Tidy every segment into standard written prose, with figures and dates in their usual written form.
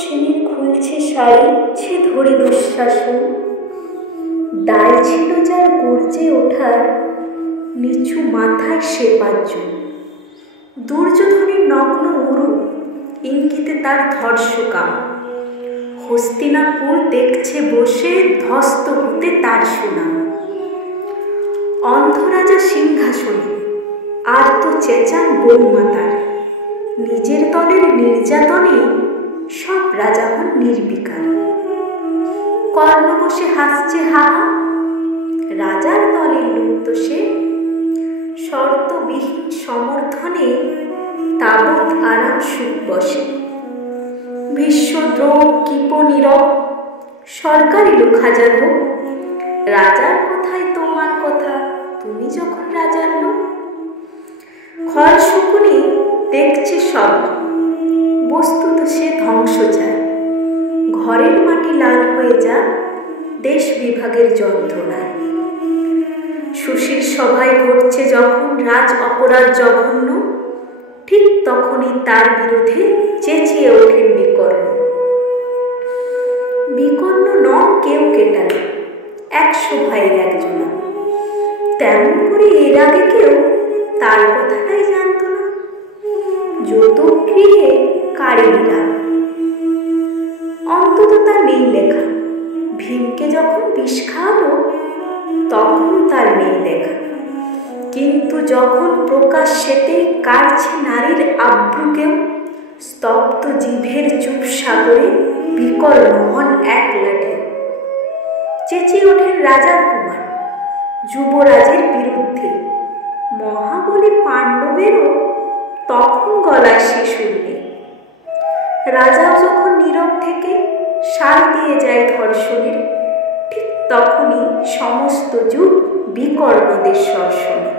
সেনের খুলছে শাড়ি, সে ধরে দুঃশাসন। দায় ছিল যার গর্জে ওঠার, নিচু মাথায় সে পাঁচজন। দুর্যোধনের নগ্ন উরু, ইঙ্গিতে তার ধর্ষকাম। হস্তিনাপুর দেখছে বসে, ধ্বস্ত হতে তার সুনাম। অন্ধরাজা সিংহাসনে, আর তো চেঁচান বৌমাতার। নিজের দলের নির্যাতনে সব রাজা হন নির্বিকার। কর্ণ বসে হাসছে হাহা, রাজার দলের লোক তো সে। শর্তবিহীন সমর্থনে তাবৎ আরাম সুখ বসে। ভীষ্ম দ্রোণ কৃপ নীরব, সরকারি লোক হাজার হোক। রাজার কথায় তোমার কথা, তুমি যখন রাজার লোক। খড় শকুনি দেখছে সব, বস্তুত সে ধ্বংস চায়। ঘরের মাটি লাল হয়ে যা, দেশ বিভাগের যন্ত্রণায়। সুশীল সভায় ঘটছে যখন রাজ অপরাধ জঘন্য, ঠিক তখনই তার বিরুদ্ধে চেঁচিয়ে ওঠেন বিকর্ণ। বিকর্ণ নন কেউ কেটালে, 100 ভাইয়ের একজনা। তেমন করে এর আগে কেউ তার কথাটাই জানত না। যৌতুক গৃহে কারে বিড়াল, অন্তত তা নেই লেখা। ভীমকে যখন বিষ খাওয়ালো, তখন তার নেই দেখা। কিন্তু যখন প্রকাশ্যেতেই কাটছে নারীর আব্রুকেও, স্তব্ধ জিভের চুপ সাগরে বিকর্ণ হন এক লাঠে। চেঁচিয়ে ওঠেন রাজার কুমার যুবরাজের বিরুদ্ধে। মহাবলী পাণ্ডবেরও তখন গলায় সে সুর নেই। রাজাও যখন নীরব থেকে সায় দিয়ে যায় ধর্ষণের, ঠিক তখনই সমস্ত যুগ বিকর্ণদের স্বর শোনে।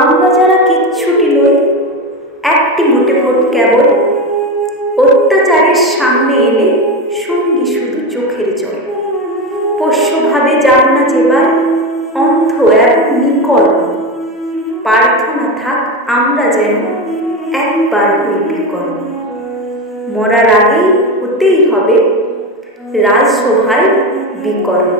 আমরা যারা কিচ্ছুটি নই, একটি মোটে ভোট কেবল। অত্যাচারের সামনে এলে সঙ্গী শুধু চোখের জল। পোষ্যভাবে যাব না যেবার, অন্ধ এবং নিকর্ণ। প্রার্থনা থাক আমরা যেন একবার হই বিকর্ণ। মরার আগেই হতেই হবে রাজসভায় বিকর্ণ।